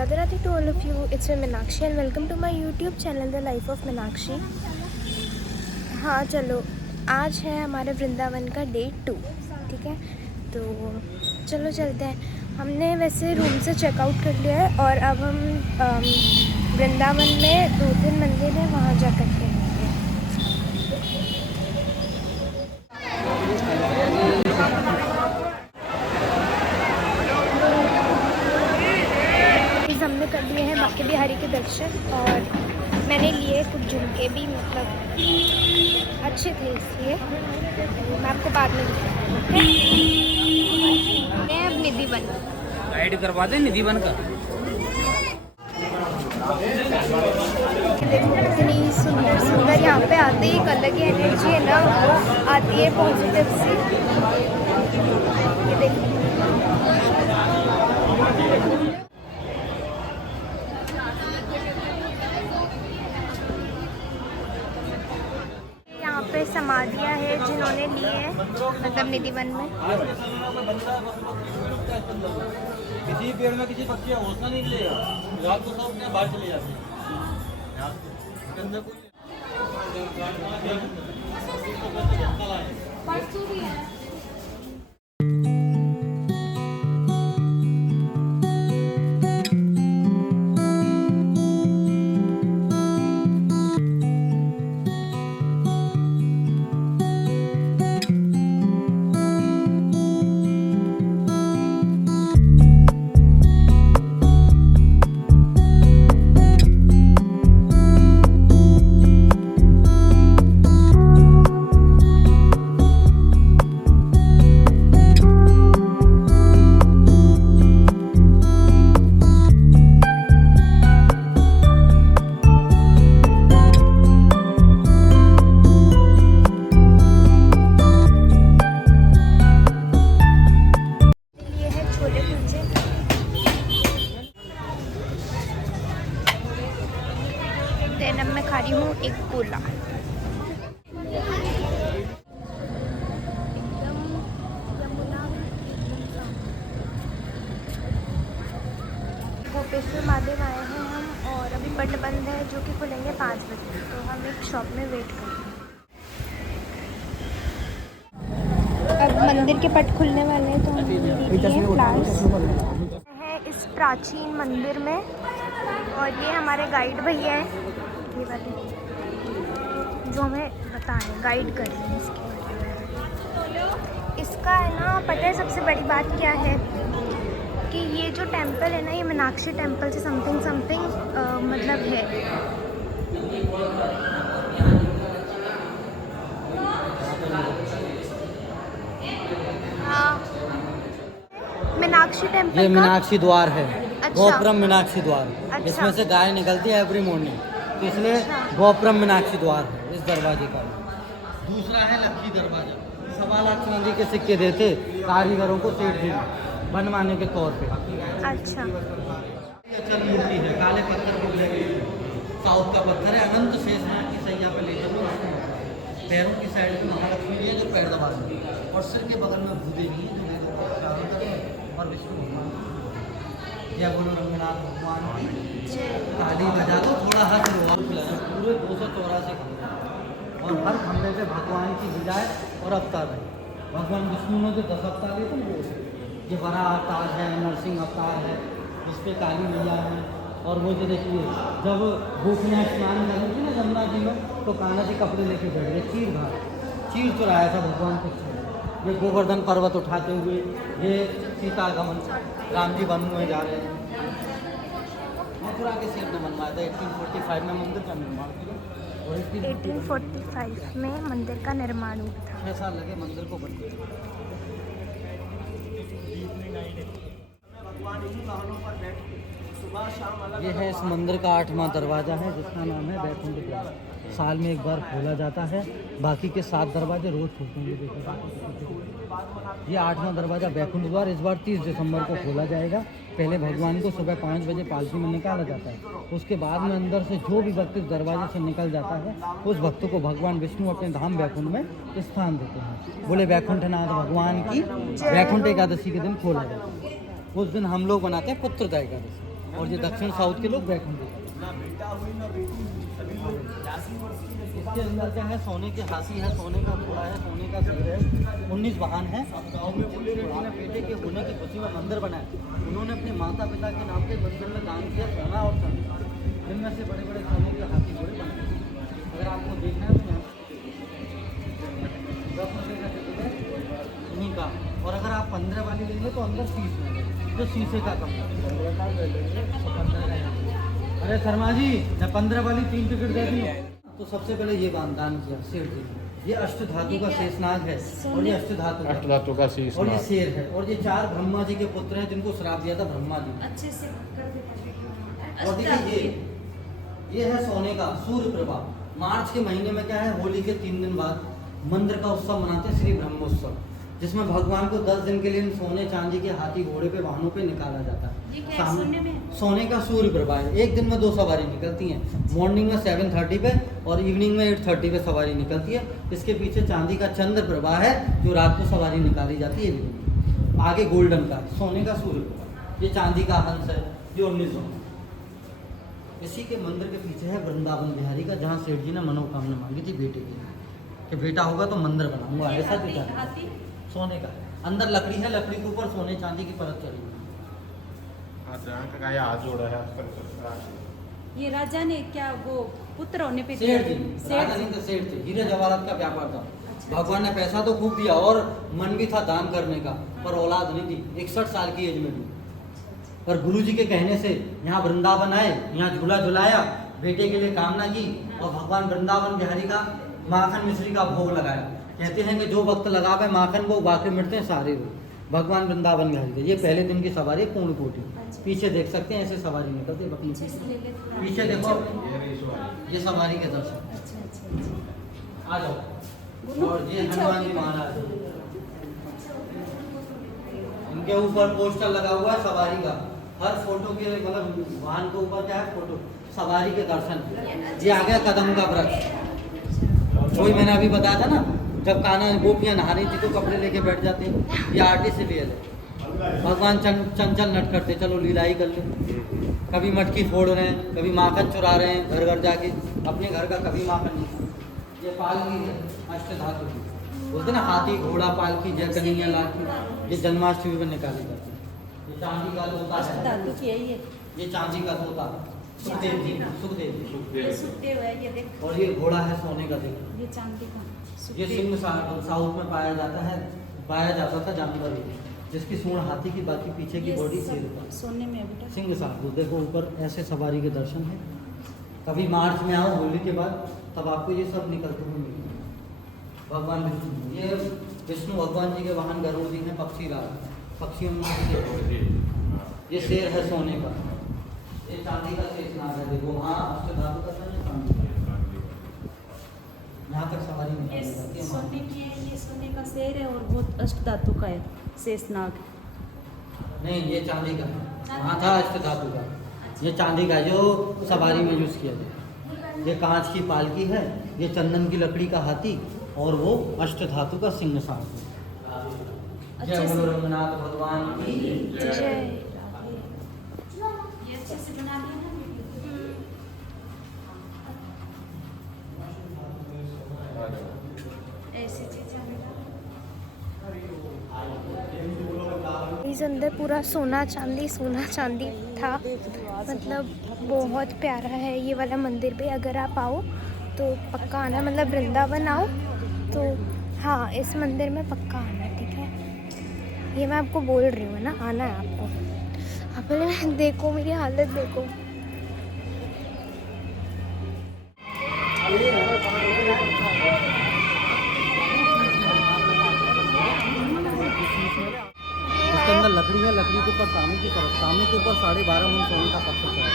Radhe Radhe to all of you, it's me Meenakshi and welcome to my YouTube channel The Life of Meenakshi। हाँ चलो, आज है हमारे वृंदावन का day 2, ठीक है। तो चलो चलते हैं। हमने वैसे रूम से चेकआउट कर लिया है और अब हम वृंदावन में 2-3 मंदिर हैं, वहाँ जा कर के हमने कर लिए हैं बांके बिहारी के दर्शन और मैंने लिए कुछ झुमके भी, मतलब अच्छे थे इसलिए मैं आपको बाद में दिखाऊंगी। मैं अब निधि वन गाइड करवा दे, निधि वन का। देखो कितनी सुंदर सुंदर, यहाँ पे आते ही एक अलग ही एनर्जी है ना, आती है पॉजिटिव सी। ये देखो पे समाधियाँ है जिन्होंने ली है, मतलब निधि वन में। किसी पेड़ में किसी पक्षी का घोंसला नहीं मिलेगा, रात को सब अपने बाहर चले जाते हैं। अब मैं खा रही हूँ एक गोला। गोपेश्वर महादेव आए हैं हम और अभी पट बंद है जो कि खुलेंगे 5 बजे, तो हम एक शॉप में वेट कर रहे हैं। अब मंदिर के पट खुलने वाले हैं तो हम फ्लावर्स है इस प्राचीन मंदिर में और ये हमारे गाइड भैया हैं, ये वाले जो हमें बता रहे हैं, गाइड कर रहे हैं इसके बारे में। इसका है ना, पता है सबसे बड़ी बात क्या है कि ये जो टेंपल है ना, ये मीनाक्षी टेंपल से समथिंग मतलब है। हाँ, मीनाक्षी टेंपल, ये मीनाक्षी द्वार है। अच्छा। गोपुरम मीनाक्षी द्वार। अच्छा। इसमें से गाय निकलती है एवरी मॉर्निंग, तो इसलिए गोपुरम मीनाक्षी द्वार है इस दरवाजे का। दूसरा है लक्की दरवाजा, 1.25 लाख चांदी के सिक्के देते कारीगरों को सेठ जी बनवाने के तौर पे। अच्छा। अचल मूर्ति है, काले पत्थर को साउथ का पत्थर है। अनंत शेषनाग की सैया पे लेकर पैरों की साइड में महालक्ष्मी है जो पैर दबा रही है और सिर के बगल में भूदेवी है जो और विष्णु भगवान। जय बोलो रंगनाथ भगवान। ताली बजा दो, थोड़ा हाथ पूरे 284 खंभे और हर खंभे पे भगवान की विजय और अवतार है। भगवान विष्णु ने जो 10 अवतार लिए थे, ये बड़ा अवतार है, नरसिंह अवतार है, जिस पे काली मैया है। और वो जो देखिए जब गोपियाँ स्नान कर रही थी ना गंगा जी में, तो कान्हा जी कपड़े लेके बैठ गए, चीर चुराया था भगवान को। ये गोवर्धन पर्वत उठाते हुए ये सीतागमन, राम जी वन में जा रहे हैं। मथुरा के सेठ ने बनवाया था 1845 में मंदिर का निर्माण किया। 1845 में मंदिर का निर्माण हुआ था। 6 साल लगे मंदिर को बनने। ये है इस मंदिर का 8वां दरवाजा है जिसका नाम है बैकुंठ द्वार। साल में एक बार खोला जाता है, बाकी के 7 दरवाजे रोज खुलते हैं। ये 8वां दरवाजा बैकुंठ द्वार इस बार 30 दिसंबर को खोला जाएगा। पहले भगवान को सुबह 5 बजे पालकी में निकाला जाता है, उसके बाद में अंदर से जो भी भक्त इस दरवाजे से निकल जाता है उस भक्त को भगवान विष्णु अपने धाम बैकुंठ में स्थान देते हैं। बोले बैकुंठनाथ भगवान की। बैकुंठ एकादशी के दिन खोला जाता है। उस दिन हम लोग बनाते हैं पुत्रदा एकादशी। और ये दक्षिण साउथ के लोग बैठेंगे। इसके अंदर क्या है, सोने की हाथी है, सोने का घोड़ा है, सोने का सिर है, 19 वाहन है। जिन्होंने बेटे के होने की खुशी में मंदिर बनाया, उन्होंने अपने माता पिता के नाम पे मंदिर में दान किया सोना और चांदी। इनमें से बड़े बड़े सोने के हाथी घोड़े बनाए। अगर आपको देखना है तो इन्हीं का। और अगर आप 15 वाली लेंगे तो अंदर शीश में जो शीशे का कम। अरे शर्मा जी, मैं 15 वाली 3 टिकट दे दी। तो सबसे पहले ये दान किया शेर जी। ये अष्ट धातु का शेषनाग है और ये अष्ट धातु का शेष और ये शेर है। और ये 4 ब्रह्मा जी के पुत्र हैं जिनको श्राप दिया था ब्रह्मा जी। अच्छे से और देखिए ये है सोने का सूर्य प्रभा। मार्च के महीने में क्या है, होली के 3 दिन बाद मंदिर का उत्सव मनाते हैं, श्री ब्रह्मोत्सव, जिसमें भगवान को 10 दिन के लिए सोने चांदी के हाथी घोड़े पे वाहनों पे निकाला जाता है। सोने का सूर्य प्रभा है। एक दिन में 2 सवारी निकलती हैं, मॉर्निंग में 7:30 पे और इवनिंग में 8:30 पे सवारी निकलती है। इसके पीछे चांदी का चंद्र प्रभा है जो रात को सवारी निकाली जाती है। आगे गोल्डन का सोने का सूर्य प्रभा, ये चांदी का हंस है, ये 1900। इसी के मंदिर के पीछे है वृंदावन बिहारी का, जहाँ सेठ जी ने मनोकामना मांगी थी बेटे की कि बेटा होगा तो मंदिर बनाऊंगा। ऐसा दिखा सोने का, अंदर लकड़ी है, लकड़ी के ऊपर सोने चांदी की परत चढ़ी हुई। हाथ जोड़ा है। ये राजा ने क्या वो पुत्र होने पे सेठ जी, राजा नहीं तो सेठ थे, हीरे जवाहरात का व्यापार था। भगवान ने पैसा तो खूब दिया और मन भी था दान करने का, पर औलाद नहीं थी। 61 साल की एज में भी। पर गुरु जी के कहने से यहाँ वृंदावन आए, यहाँ झूला झुलाया, बेटे के लिए कामना की और भगवान वृंदावन बिहारी का माखन मिश्री का भोग लगाया। कहते हैं कि जो वक्त लगावे माखन वो बाकी मिटते हैं सारे रोग। भगवान वृंदावन बिहारी थे। ये पहले दिन की सवारी पूर्ण कोटि। पीछे देख सकते हैं, ऐसे सवारी निकलती है बकरी। पीछे देखो, ये सवारी के दर्शन। आ जाओ। और ये हनुमान जी महाराज, इनके ऊपर पोस्टर लगा हुआ है सवारी का। हर फोटो के मतलब वाहन के ऊपर क्या है, फोटो सवारी के दर्शन। ये आ गया कदम का वृक्ष। वही मैंने अभी बताया था ना, जब कान्हा गोपियाँ नहा रही थी तो कपड़े लेके बैठ जाते हैं। ये आर्टिफिशियल है। भगवान चंचल नट करते, चलो लीला ही कर ले। कभी मटकी फोड़ रहे हैं, कभी माखन चुरा रहे हैं घर घर जाके, अपने घर का कभी माखन नहीं। ये पालकी है अष्ट धातु की, बोलते ना हाथी घोड़ा पालकी जय कन्हैया लाल की। ये जन्माष्टमी में निकाली जाती है। ये चांदी का तोता है, ये चांदी का तोता सुखदेव जी, सुखदेव जी। और ये घोड़ा है सोने का, देखो ये चांदी का। ये सिंह साउथ में पाया जाता था जानवर ही, जिसकी सूंड हाथी की, बाकी पीछे की बॉडी शेर का। सोने में बेटा सिंह साउथ देखो ऊपर ऐसे सवारी के दर्शन है। कभी मार्च में आओ होली के बाद, तब आपको ये सब निकलते हुए मिलेंगे। भगवान विष्णु, ये विष्णु भगवान जी के वाहन गरुड़ जी हैं, पक्षी राज, पक्षियों में ये शेर है सोने का। ये चांदी का शेषनाग है, देखो वहाँ अष्ट धातु का चांदी। यहाँ तक सवारी निकाली जाती है। सोने की है, ये सोने का शेर है और बहुत अष्ट धातु का है शेषनाग। नहीं, ये चांदी का है। वहाँ था अष्ट धातु का, ये चांदी का जो सवारी में यूज़ किया जाए। ये कांच की पालकी है, ये चंदन की लकड़ी का हाथी और वो अष्ट धातु का सिंह सांप। जय बोलो रंगनाथ भगवान की जय। ये अच्छे से बना लिया ना। ऐसी चीजें इस अंदर पूरा सोना चांदी था। मतलब बहुत प्यारा है ये वाला मंदिर भी। अगर आप आओ तो पक्का आना, मतलब वृंदावन आओ तो हाँ इस मंदिर में पक्का आना, ठीक है। ये मैं आपको बोल रही हूँ ना, आना है आपको। आप पहले देखो मेरी हालत देखो। इसके अंदर लकड़ी है, लकड़ी के ऊपर सामने की तरफ, सामने के ऊपर 12.5 मन सोने का पत्थर चढ़ा है।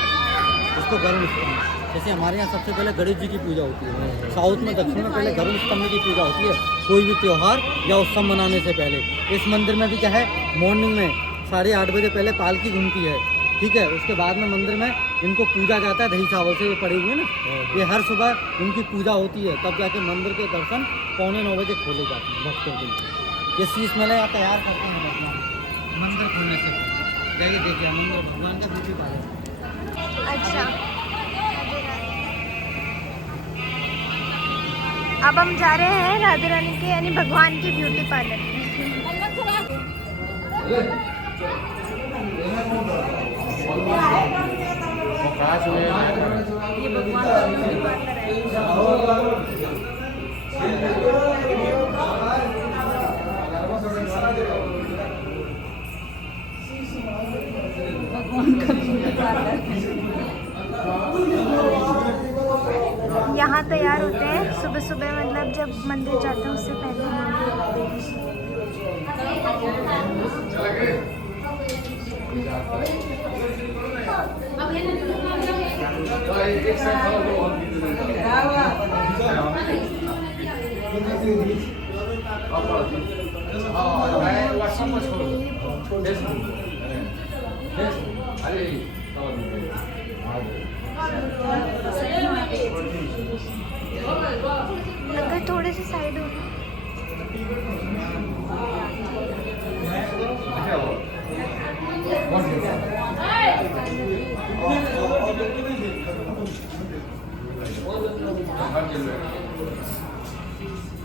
इसको गरुड़ स्तंभ, जैसे हमारे यहाँ सबसे पहले गणेश जी की पूजा होती है, साउथ में दक्षिण में पहले गरुड़ स्तंभ की पूजा होती है कोई भी त्यौहार या उत्सव मनाने से पहले। इस मंदिर में भी क्या है, मॉर्निंग में 8:30 बजे पहले पालकी घूमती है, ठीक है। उसके बाद में मंदिर में इनको पूजा जाता है, दही चावल से ये पड़े हुए ना, ये हर सुबह इनकी पूजा होती है। तब जाके मंदिर के दर्शन 8:45 बजे खोले जाते हैं भक्तों के लिए। ये शीश मेला यहाँ तैयार करते हैं भगवान मंदिर खोलने से। देखिए मंदिर भगवान का ब्यूटी पार्लर। अब हम जा रहे हैं राधा रानी के यानी भगवान के ब्यूटी पार्लर में। ये भगवान का ब्यूटी पार्लर है। भगवान का ब्यूटी पार्लर यहाँ तैयार होते हैं सुबह सुबह, मतलब जब मंदिर जाते हैं उससे पहले। अगर थोड़े से साइड हो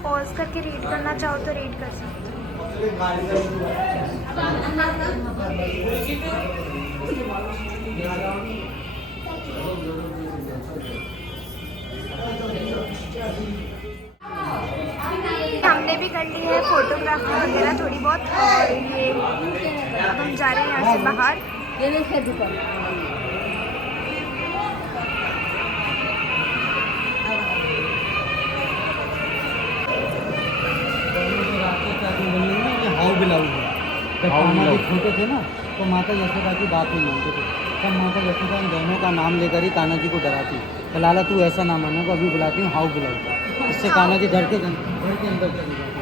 पॉज करके रीड करना चाहो तो रीड कर सकते हो। हमने भी कर ली है फोटोग्राफी वगैरह थोड़ी बहुत, और ये अब हम जा रहे हैं यहाँ से बाहर। ये देखिए दुकान। हाउ बिलाऊ है। जब कान्हा जी छोटे थे ना तो माता यशोदा की बात नहीं मानते थे, तब माता यशोदा इन दोनों का नाम लेकर ही कान्हा जी को डराती। तो लाला तू ऐसा ना मानो, को अभी बुलाती हूँ हाउ बिलाऊ। इससे कान्हा जी डर के अंदर चली जाती।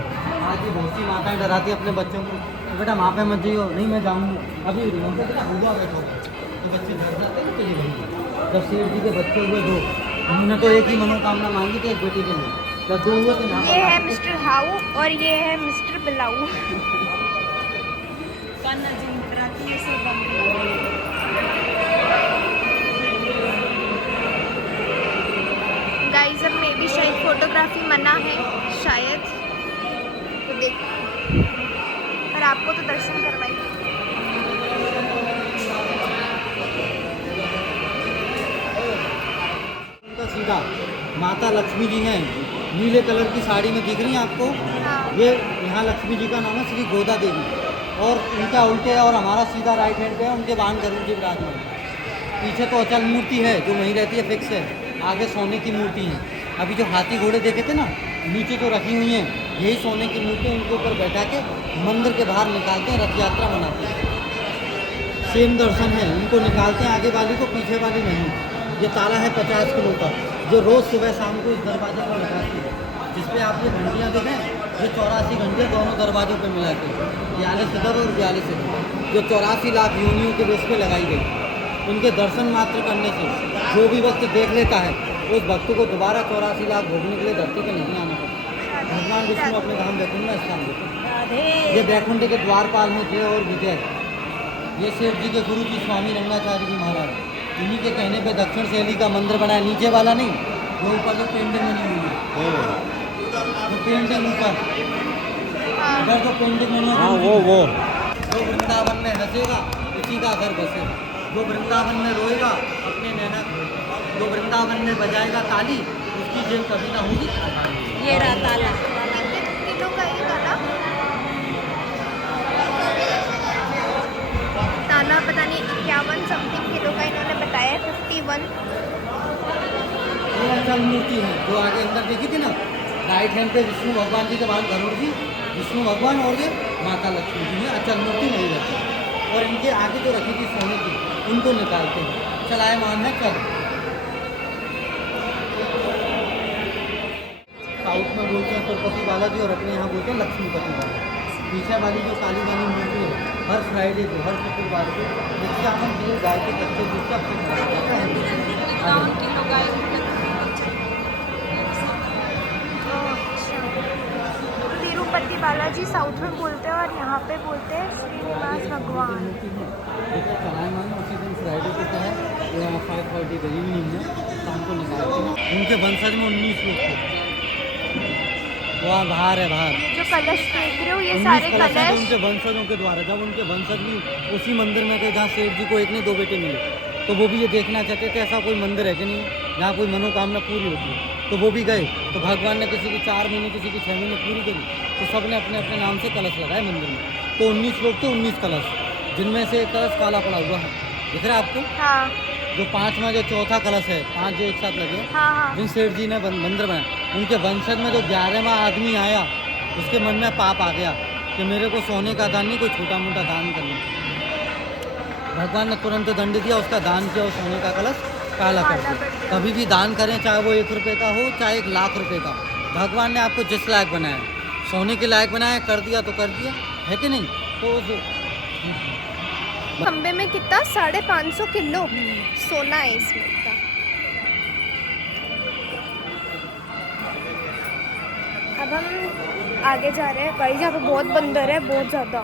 आज भी बहुत सी माताएँ डराती अपने बच्चों को, बेटा वहाँ पे मत जाइयो, नहीं मैं जाऊँगी अभी हुआ बैठो, तो बच्चे डर जाते हैं। चली गई। जब शेर जी के बच्चे हुए दो, उन्होंने तो एक ही मनोकामना मांगी थी, एक बेटी के लिए। जब दो हुए तो ये है मिस्टर हाउ और ये है मिस्टर बिलाऊ। कान्हा जी डराती है सब बंद। गाइस अब मे भी शायद फोटोग्राफी मना है शायद, तो देखो, पर आपको तो दर्शन करवाइए। सीधा माता लक्ष्मी जी हैं, नीले कलर की साड़ी में दिख रही हैं आपको। हाँ। ये यहाँ लक्ष्मी जी का नाम है श्री गोदा देवी, और उनका उल्टे है और हमारा सीधा राइट हैंड पे है उनके वाहन गरुड़ जी विराजमान। पीछे तो अचल मूर्ति है जो वहीं रहती है, फिक्स है। आगे सोने की मूर्ति है। अभी जो हाथी घोड़े देखे थे ना, नीचे जो रखी हुई हैं, यही सोने की मूर्ति, उनके ऊपर बैठा के मंदिर के बाहर निकालते हैं, रथ यात्रा मनाते हैं। सेम दर्शन है, इनको निकालते हैं आगे वाली को, पीछे वाली नहीं। ये ताला है 50 किलो का, जो रोज़ सुबह शाम को इस दरवाजे पर लगाती है, जिसपे आप ये घंटियाँ देखें, ये 84 घंटे दोनों दरवाजों पे मिला के, 42 इधर और 42 इधर, जो 84 लाख योनियों के बेस पे लगाई गई। उनके दर्शन मात्र करने से जो भी भक्त देख लेता है, उस भक्त को दोबारा 84 लाख भोगने के लिए धरती पर नहीं आना पड़ता। भगवान विष्णु अपने धाम वैकुंठ में स्थान देते हैं। ये वैकुंठ के द्वारपाल में थे और विजय। ये शेर जी के गुरु जी स्वामी रंगाचार्य जी महाराज, इन्हीं के कहने पे दक्षिण शैली का मंदिर बनाया, नीचे वाला नहीं, वो ऊपर जो पेंटिंग बनी हुई है, वो पेंटिंग ऊपर, इधर जो पेंटिंग बनी है वो जो वृंदावन में हंसेगा उसी का घर बसेगा, जो वृंदावन में रोएगा अपने नैना, जो वृंदावन में बजाएगा ताली उसकी जेब कभी ना होगी। ये रहा ताला। कितने किलो का ये ताला? ताला पता नहीं 51 समथिंग किलो का इन्होंने बताया, 51। ये अचल मूर्ति है जो आगे अंदर देखी थी ना, राइट हैंड पे विष्णु भगवान जी के बाद गरुड़ जी, विष्णु भगवान, और ये माता लक्ष्मी जी है। अचल मूर्ति नहीं रहती, और इनके आगे जो रखी थी सोने की, उनको निकालते हैं। चलायमान है चल। साउथ में बोलते हैं तिरुपति बालाजी और अपने यहाँ बोलते हैं लक्ष्मीपति बालाजी। पीछे वाली जो काली वाली मूर्ति है, हर फ्राइडे को, हर शुक्रवार को विज्ञापन के गाय के कच्चे दूध का तिरुपति बालाजी साउथ में बोलते हैं और यहाँ पे बोलते हैं श्रीनिवास भगवान। चलायमान उसी दिन फ्राइडे को क्या है, 5:30 इवनिंग में शाम को निकालते हैं। उनके वंशज में 19 लोग थे। वहाँ बाहर है बाहर। ये जो कलश देख रहे हो ये 19 सारे कलश हैं कलश उनके वंशजों के द्वारा। जब उनके वंशज भी उसी मंदिर में गए जहाँ सेठ जी को एक ने 2 बेटे मिले, तो वो भी ये देखना चाहते थे ऐसा कोई मंदिर है कि नहीं जहाँ कोई मनोकामना पूरी होती है। तो वो भी गए, तो भगवान ने किसी की 4 महीने किसी की 6 महीने पूरी करी, तो सब ने अपने अपने नाम से कलश लगाए मंदिर में। तो 19 लोग थे, 19 कलश, जिनमें से एक कलश काला पड़ा हुआ है, दिख रहा है आपको? हाँ जो 5वां जो चौथा कलश है, 5 जो एक साथ लगे, हाँ हाँ। जिन सेठ जी ने मंदिर बनाया, उनके वंशज में जो 11वां आदमी आया, उसके मन में पाप आ गया कि मेरे को सोने का दान नहीं, कोई छोटा मोटा दान करना। भगवान ने तुरंत दंड दिया, उसका दान किया, और सोने का कलश काला कर दिया। कभी भी दान करें, चाहे वो 1 रुपये का हो, चाहे 1 लाख रुपये का, भगवान ने आपको जिस लायक बनाया, सोने के लायक बनाया, कर दिया तो कर दिया, है कि नहीं? तो खंबे में कितना 550 किलो सोना है इसमें का। अब हम आगे जा रहे हैं भाई, जहाँ पे बहुत बंदर है, बहुत ज़्यादा।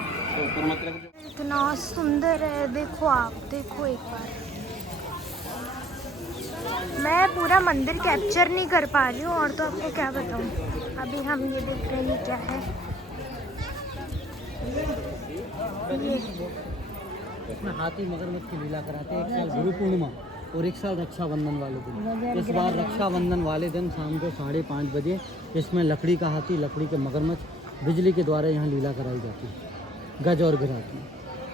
इतना सुंदर है, देखो आप, देखो एक बार। मैं पूरा मंदिर कैप्चर नहीं कर पा रही हूँ, और तो आपको क्या बताऊँ। अभी हम ये देख रहे हैं, ये क्या है, इसमें हाथी मगरमच्छ की लीला कराते हैं। एक साल गुरु पूर्णिमा और एक साल रक्षाबंधन वाले दिन। इस बार रक्षाबंधन वाले दिन शाम को 5:30 बजे इसमें लकड़ी का हाथी, लकड़ी के मगरमच्छ बिजली के द्वारा यहाँ लीला कराई जाती है, गज और गिराती,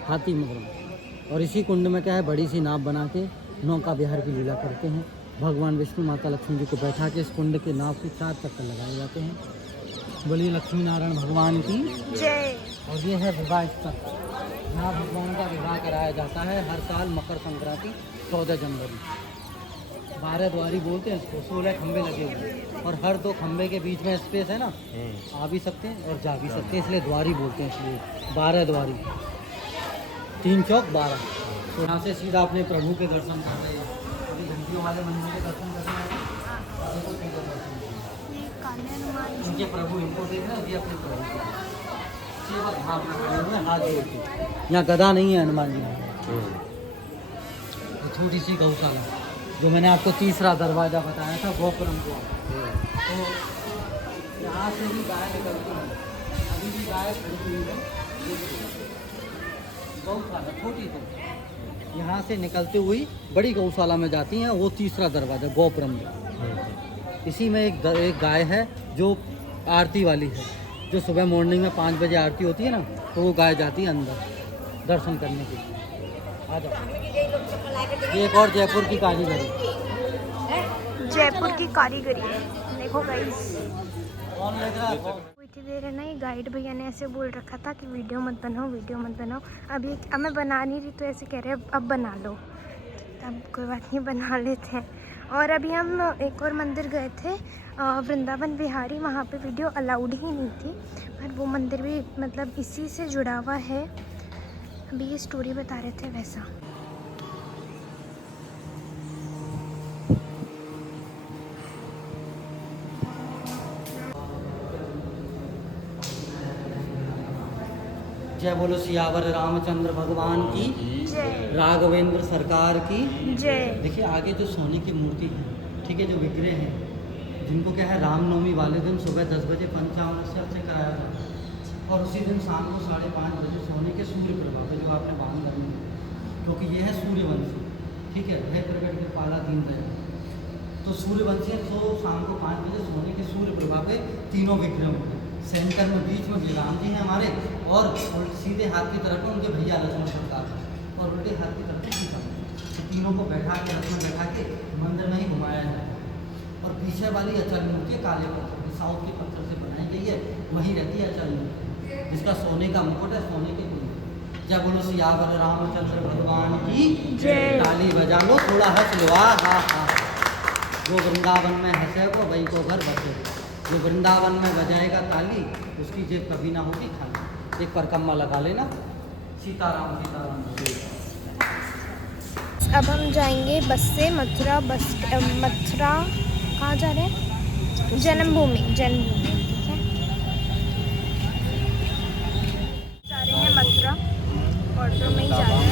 हाथी मगरमच्छ। और इसी कुंड में क्या है, बड़ी सी नाव बना के नौका विहार की लीला करते हैं। भगवान विष्णु माता लक्ष्मी जी को बैठा के इस कुंड के नाव के 4 चक्कर लगाए जाते हैं। बोलिए लक्ष्मी नारायण भगवान की जय। और ये है विवाह स्थल, जहाँ भगवान का विवाह कराया जाता है हर साल मकर संक्रांति 14 जनवरी। 12 द्वारी बोलते हैं इसको, 16 खंबे लगे हुए हैं, और हर 2 खंबे के बीच में स्पेस है ना, आ भी सकते हैं और जा भी सकते हैं, इसलिए द्वारी बोलते हैं, इसलिए 12 द्वारी, 3 चौक 12। तो यहाँ से सीधा अपने प्रभु के दर्शन कर रहे हैं। अभी घंटियों वाले मंदिर के दर्शन कर रहे हैं, देखो सीधा दर्शन इनके प्रभु, इनको देख रहे हैं, ये अपने प्रभु के हाथ जोड़ के। यहाँ गदा नहीं है हनुमान जी, छोटी सी गौशाला, जो मैंने आपको तीसरा दरवाजा बताया था गोपुरम को। तो यहाँ से भी गाय निकलती है, अभी भी गाय खड़ी हुई है, गौशाला छोटी तो यहाँ से निकलती हुई बड़ी गौशाला में जाती हैं, वो तीसरा दरवाजा गोपुरम। इसी में एक गाय है जो आरती वाली है, जो सुबह मॉर्निंग में 5 बजे आरती होती है ना, तो वो गाय जाती है अंदर दर्शन करने के लिए। आ जाओ। ये एक और जयपुर की कारीगरी, जयपुर की कारीगरी है, देखो गाइस। कौन लग रहा है? इतनी देर है ना, ये गाइड भैया ने ऐसे बोल रखा था कि वीडियो मत बनाओ, वीडियो मत बनाओ। अब मैं बना नहीं रही, तो ऐसे कह रहे हैं अब बना लो। अब कोई बात नहीं, बना लेते हैं। और अभी हम एक और मंदिर गए थे, वृंदावन विहारी, वहाँ पे वीडियो अलाउड ही नहीं थी, पर वो मंदिर भी मतलब इसी से जुड़ा हुआ है। अभी ये स्टोरी बता रहे थे वैसा। जय बोलो सियावर रामचंद्र भगवान की जय। राघवेंद्र सरकार की जय। देखिए आगे जो सोने की मूर्ति है, ठीक है, जो विग्रह है, जिनको क्या है रामनवमी वाले दिन सुबह 10 बजे पंचामृत से अर्चन कराया जाता है, और उसी दिन शाम को 5:30 बजे सोने के सूर्य प्रभा पे जो आपने बांध करनी है, क्योंकि ये है सूर्यवंशी, ठीक है, भय प्रकट के पाला दीन दयाल। तो सूर्यवंशी है, तो शाम को 5 बजे सोने के सूर्य प्रभा पे तीनों विग्रह होते हैं। सेंटर में बीच में राम जी हैं हमारे, और सीधे हाथ की तरफ में उनके भैया लक्ष्मण सरकार, और उल्टे हाथ की तरफ में सीता। तो तीनों को बैठा के रथ में बैठा के मंदिर में ही घुमाया जाता है। और पीछे वाली अचल मूर्ति काले पत्थर की, साउथ के पत्थर से बनाई गई है, वहीं रहती है अचल मूर्ति, जिसका सोने का मुकुट है, सोने के कुंड। जय बोलो सियावर रामचंद्र भगवान की जय। ताली बजा लो, थोड़ा हंस लो, हा हा हा। जो वृंदावन में हंसे को वही को घर बसे, जो वृंदावन में बजाएगा ताली उसकी जेब कभी ना होगी खाली। एक परकम्मा लगा लेना, सीताराम सीताराम। अब हम जाएंगे बस से मथुरा, मथुरा कहाँ जा रहे हैं? जन्मभूमि, जन्मभूमि, ठीक है। जा रहे हैं मथुरा, ऑटो में ही जा रहे हैं।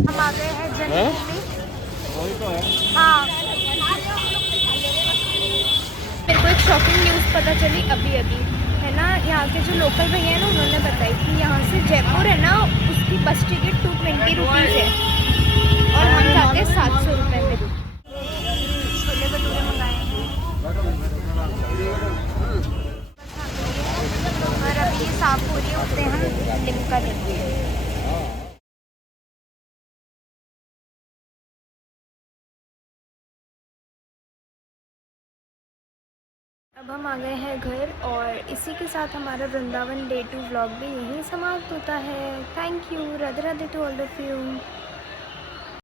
हम आ गए हैं जन्मभूमि। हाँ, शॉकिंग न्यूज़ पता चली अभी अभी, है ना। यहाँ के जो लोकल भैया हैं ना, उन्होंने बताई कि यहाँ से जयपुर है ना, उसकी बस टिकट 220 रुपीज़ है और हम जाते हैं 700 रुपये में। छोले भटूरे मंगाए हैं और अभी ये साफ़ हो रही है, उससे हम लिमका लेंगे। अब हम आ गए हैं घर और इसी के साथ हमारा वृंदावन डे 2 व्लॉग भी यहीं समाप्त होता है। Thank you, Radhe Radhe to all of you.